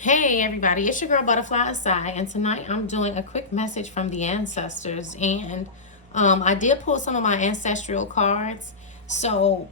Hey everybody, it's your girl Butterfly Asai, and tonight I'm doing a quick message from the ancestors. And I did pull some of my ancestral cards, so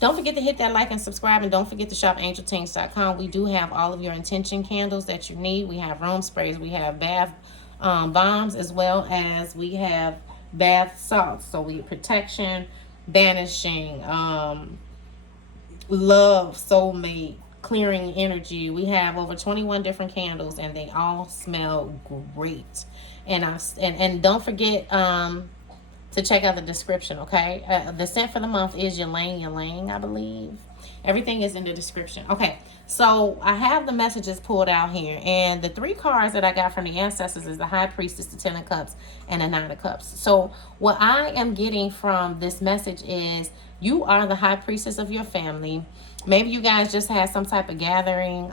don't forget to hit that like and subscribe, and don't forget to shop angeltings.com. We do have all of your intention candles that you need. We have room sprays, we have bath bombs, as well as we have bath salts. So we protection, banishing, love, soulmate, clearing energy. We have over 21 different candles, and they all smell great. And don't forget to check out the description. Okay, the scent for the month is Ylang Ylang, I believe. Everything is in the description. Okay, so I have the messages pulled out here, and the three cards that I got from the ancestors is the High Priestess, the Ten of Cups, and the Nine of Cups. So what I am getting from this message is you are the High Priestess of your family. Maybe you guys just had some type of gathering,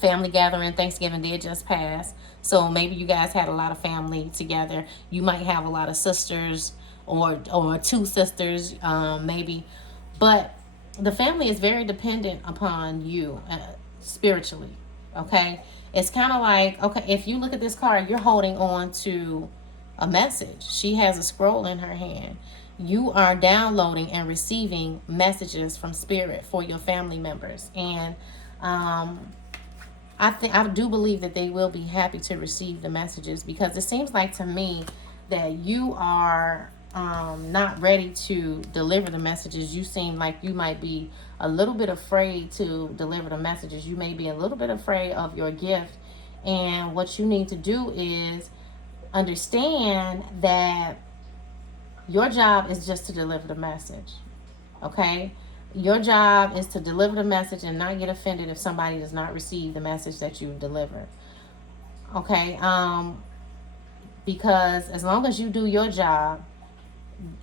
family gathering. Thanksgiving did just pass, so maybe you guys had a lot of family together. You might have a lot of sisters, or two sisters, maybe, but the family is very dependent upon you, spiritually. Okay, it's kind of like, okay, if you look at this card, you're holding on to a message. She has a scroll in her hand. You are downloading and receiving messages from spirit for your family members, and I do believe that they will be happy to receive the messages, because it seems like to me that you are not ready to deliver the messages. You seem like you might be a little bit afraid to deliver the messages. You may be a little bit afraid of your gift, and what you need to do is understand that your job is just to deliver the message. Okay, your job is to deliver the message and not get offended if somebody does not receive the message that you deliver. Okay, because as long as you do your job,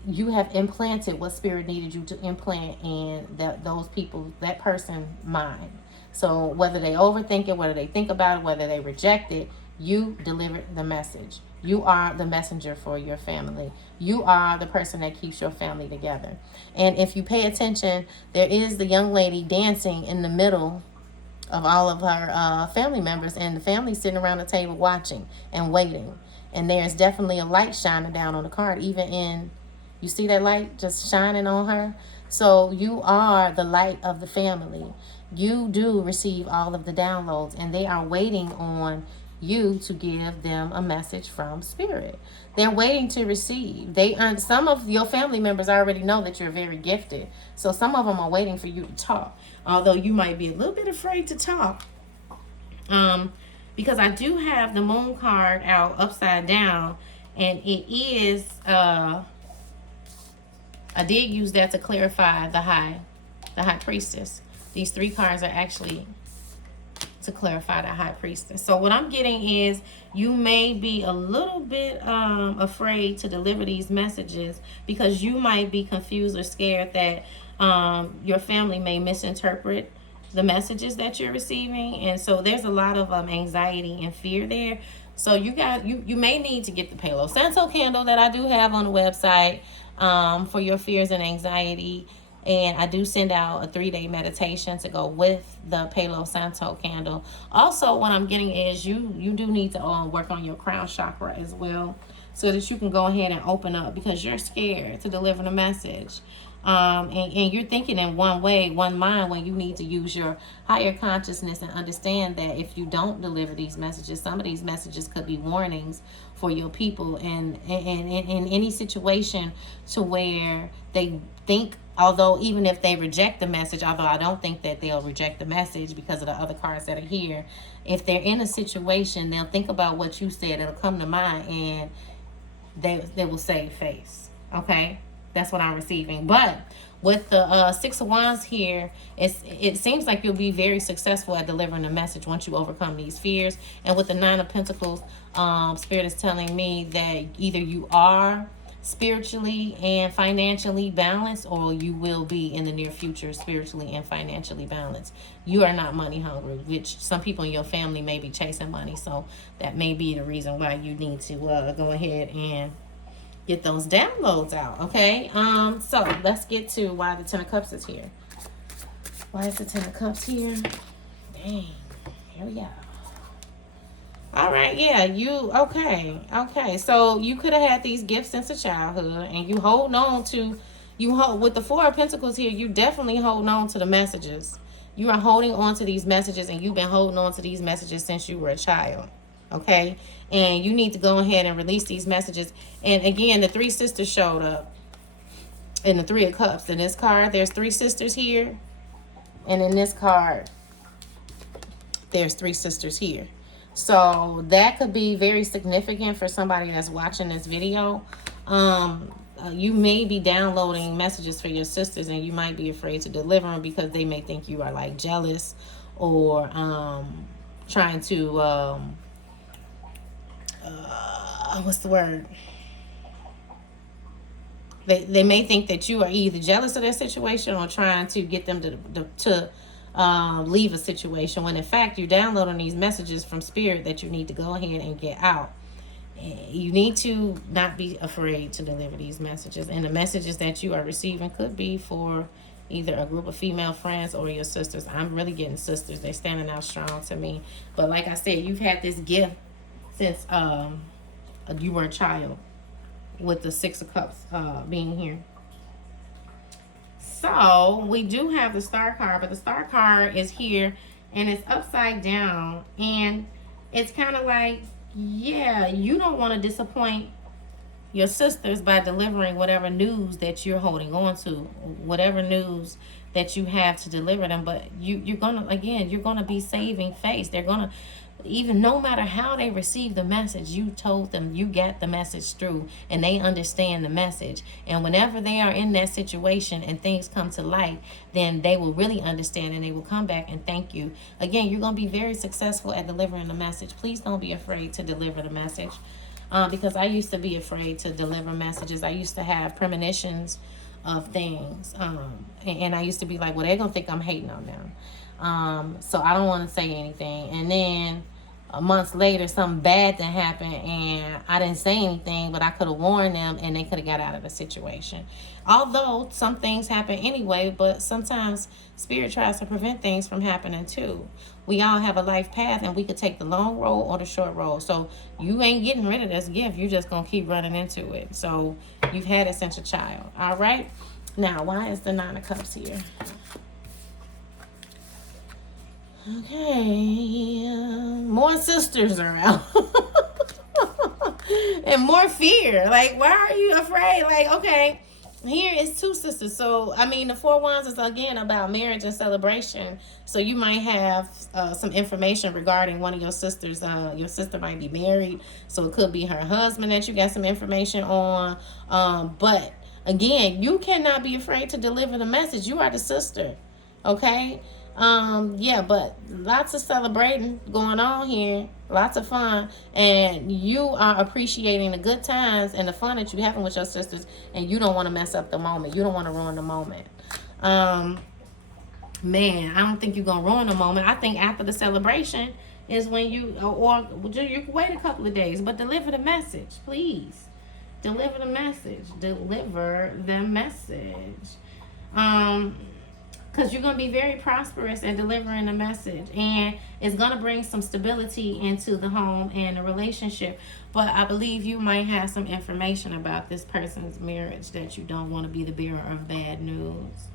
you have implanted what spirit needed you to implant in those people, that person mind. So whether they overthink it, whether they think about it, whether they reject it, you deliver the message. You are the messenger for your family. You are the person that keeps your family together. And if you pay attention, there is the young lady dancing in the middle of all of her family members, and the family sitting around the table watching and waiting. And there's definitely a light shining down on the card, even in, you see that light just shining on her? So you are the light of the family. You do receive all of the downloads, and they are waiting on you to give them a message from spirit. They're waiting to receive. Some of your family members already know that you're very gifted, so some of them are waiting for you to talk, although you might be a little bit afraid to talk. Because I do have the moon card out upside down, and it is I did use that to clarify the high priestess. These three cards are actually to clarify the high priestess. So what I'm getting is you may be a little bit afraid to deliver these messages, because you might be confused or scared that your family may misinterpret the messages that you're receiving, and so there's a lot of anxiety and fear there. So you may need to get the Palo Santo candle that I do have on the website for your fears and anxiety. And I do send out a 3-day meditation to go with the Palo Santo candle. Also, what I'm getting is you do need to work on your crown chakra as well, so that you can go ahead and open up, because you're scared to deliver the message. And you're thinking in one way, one mind, when you need to use your higher consciousness and understand that if you don't deliver these messages, some of these messages could be warnings for your people, and in any situation to where they think, although even if they reject the message, although I don't think that they'll reject the message because of the other cards that are here, if they're in a situation, they'll think about what you said, it'll come to mind, and they will save face. Okay, that's what I'm receiving. But with the Six of Wands here, it seems like you'll be very successful at delivering the message once you overcome these fears. And with the Nine of Pentacles, Spirit is telling me that either you are spiritually and financially balanced, or you will be in the near future spiritually and financially balanced. You are not money hungry, which some people in your family may be chasing money, so that may be the reason why you need to go ahead and get those downloads out. Okay, so let's get to why the Ten of Cups is here. Why is the Ten of Cups here? Dang. Here we go. All right, yeah, okay. So you could have had these gifts since a childhood, and you hold on to, with the Four of Pentacles here. You definitely hold on to the messages. You are holding on to these messages, and you've been holding on to these messages since you were a child. Okay, and you need to go ahead and release these messages. And again, the three sisters showed up in the Three of Cups. In this card, there's three sisters here, and in this card, there's three sisters here. So that could be very significant for somebody that's watching this video. You may be downloading messages for your sisters, and you might be afraid to deliver them because they may think you are like jealous or trying to what's the word? They may think that you are either jealous of their situation or trying to get them to leave a situation, when in fact you're downloading these messages from spirit that you need to go ahead and get out. You need to not be afraid to deliver these messages, and the messages that you are receiving could be for either a group of female friends or your sisters. I'm really getting sisters. They're standing out strong to me. But like I said, you've had this gift since you were a child, with the Six of Cups being here. So we do have the Star card, but the Star card is here and it's upside down, and it's kind of like, yeah, you don't want to disappoint your sisters by delivering whatever news that you're holding on to, whatever news that you have to deliver them. But you're gonna be saving face. They're gonna, even no matter how they receive the message, you told them, you got the message through, and they understand the message. And whenever they are in that situation and things come to light, then they will really understand, and they will come back and thank you. Again, you're going to be very successful at delivering the message. Please don't be afraid to deliver the message, because I used to be afraid to deliver messages. I used to have premonitions of things, and I used to be like, well, they're going to think I'm hating on them. So I don't want to say anything. And then months later, something bad that happened, and I didn't say anything, but I could have warned them, and they could have got out of the situation. Although some things happen anyway, but sometimes spirit tries to prevent things from happening too. We all have a life path, and we could take the long road or the short road. So you ain't getting rid of this gift. You're just going to keep running into it. So you've had it since a child. All right. Now, why is the Nine of Cups here? Okay, more sisters around. And more fear. Like, why are you afraid? Like, okay, here is two sisters. So, I mean, the Four Wands is, again, about marriage and celebration. So you might have some information regarding one of your sisters. Your sister might be married, so it could be her husband that you got some information on. But, again, you cannot be afraid to deliver the message. You are the sister, okay? Yeah, but lots of celebrating going on here, lots of fun, and you are appreciating the good times and the fun that you're having with your sisters, and you don't want to mess up the moment. You don't want to ruin the moment. Man, I don't think you're going to ruin the moment. I think after the celebration is when you can wait a couple of days, but deliver the message, please. Deliver the message. Deliver the message. Because you're going to be very prosperous at delivering the message. And it's going to bring some stability into the home and the relationship. But I believe you might have some information about this person's marriage that you don't want to be the bearer of bad news.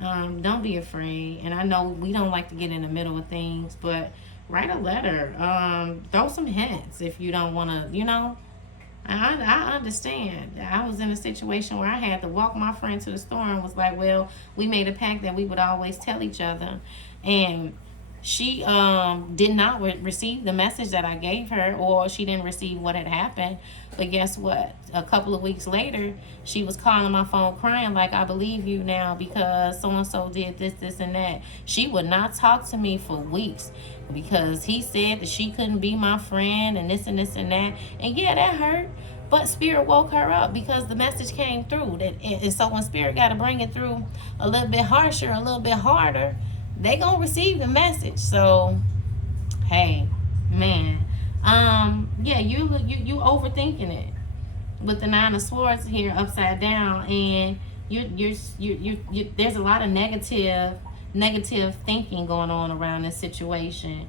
Don't be afraid. And I know we don't like to get in the middle of things, but write a letter. Throw some hints if you don't want to, you know. I understand. I was in a situation where I had to walk my friend to the store and was like, well, we made a pact that we would always tell each other. And she did not receive the message that I gave her, or she didn't receive what had happened. But guess what? A couple of weeks later, she was calling my phone crying like, I believe you now because so-and-so did this, and that. She would not talk to me for weeks because he said that she couldn't be my friend and this and this and that. And yeah, that hurt. But Spirit woke her up because the message came through. And so when Spirit got to bring it through a little bit harsher, a little bit harder, they gonna receive the message. So, hey, man, yeah, you overthinking it with the Nine of Swords here upside down, and you there's a lot of negative thinking going on around this situation,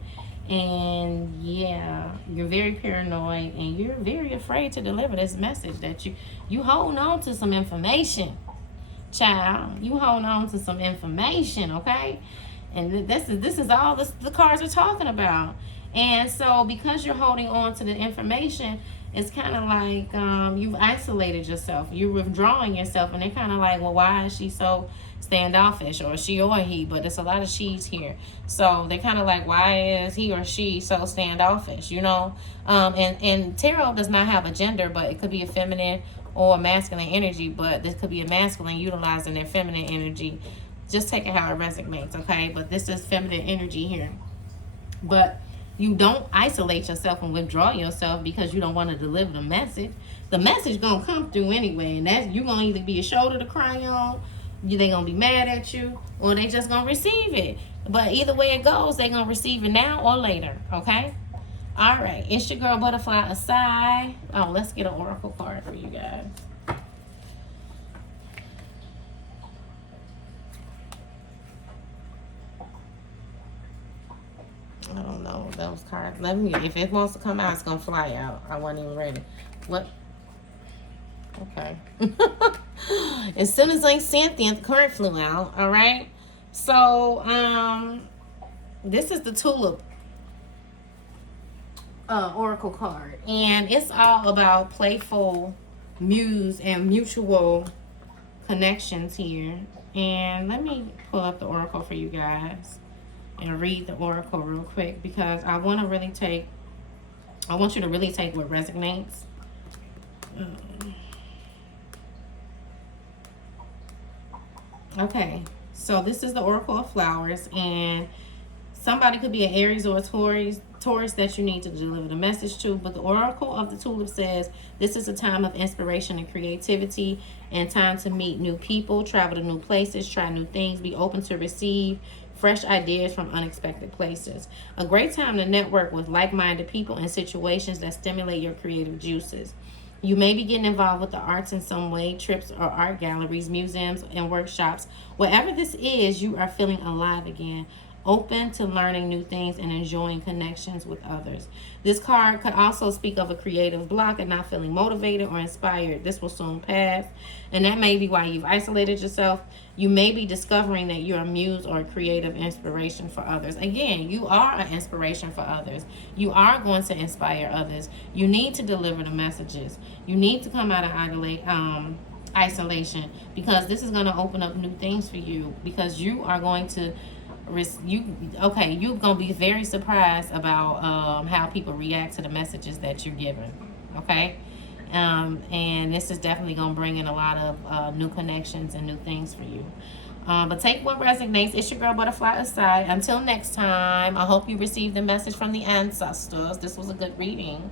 And yeah, you're very paranoid and you're very afraid to deliver this message that you holding on to some information, child. You holding on to some information, okay? And this is all the cards are talking about. And so because you're holding on to the information, it's kind of like you've isolated yourself. You're withdrawing yourself, and they're kind of like, well, why is she so standoffish, or she or he? But it's a lot of she's here. So they're kind of like, why is he or she so standoffish, you know? And tarot does not have a gender, but it could be a feminine or a masculine energy, but this could be a masculine utilizing their feminine energy. Just take it how it resonates, okay? But this is feminine energy here. But you don't isolate yourself and withdraw yourself because you don't want to deliver the message. The message gonna come through anyway, and that's you gonna either be a shoulder to cry on, they gonna be mad at you, or they just gonna receive it. But either way it goes, they gonna receive it now or later, okay? All right, it's your girl Butterfly Aside. Oh, let's get an oracle card for you guys. I don't know those cards. Let me. If it wants to come out, it's gonna fly out. I wasn't even ready. What? Okay. As soon as I sent the current flew out. All right. So this is the Tulip oracle card, and it's all about playful muse and mutual connections here. And let me pull up the oracle for you guys and read the oracle real quick, because I want you to really take what resonates. Okay, so this is the Oracle of Flowers, and somebody could be an Aries or a Taurus that you need to deliver the message to. But the Oracle of the Tulip says this is a time of inspiration and creativity, and time to meet new people, travel to new places, try new things, be open to receive fresh ideas from unexpected places. A great time to network with like-minded people in situations that stimulate your creative juices. You may be getting involved with the arts in some way, trips or art galleries, museums, and workshops. Whatever this is, you are feeling alive again, open to learning new things and enjoying connections with others. This card could also speak of a creative block and not feeling motivated or inspired. This will soon pass, and that may be why you've isolated yourself. You may be discovering that you're a muse or a creative inspiration for others. Again, you are an inspiration for others. You are going to inspire others. You need to deliver the messages. You need to come out of isolation, because this is going to open up new things for you, because you are going to you're gonna be very surprised about how people react to the messages that you're giving, okay? And this is definitely gonna bring in a lot of new connections and new things for you. But take what resonates. It's your girl Butterfly Aside. Until next time, I hope you received the message from the ancestors. This was a good reading,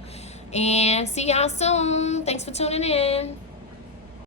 and see y'all soon. Thanks for tuning in.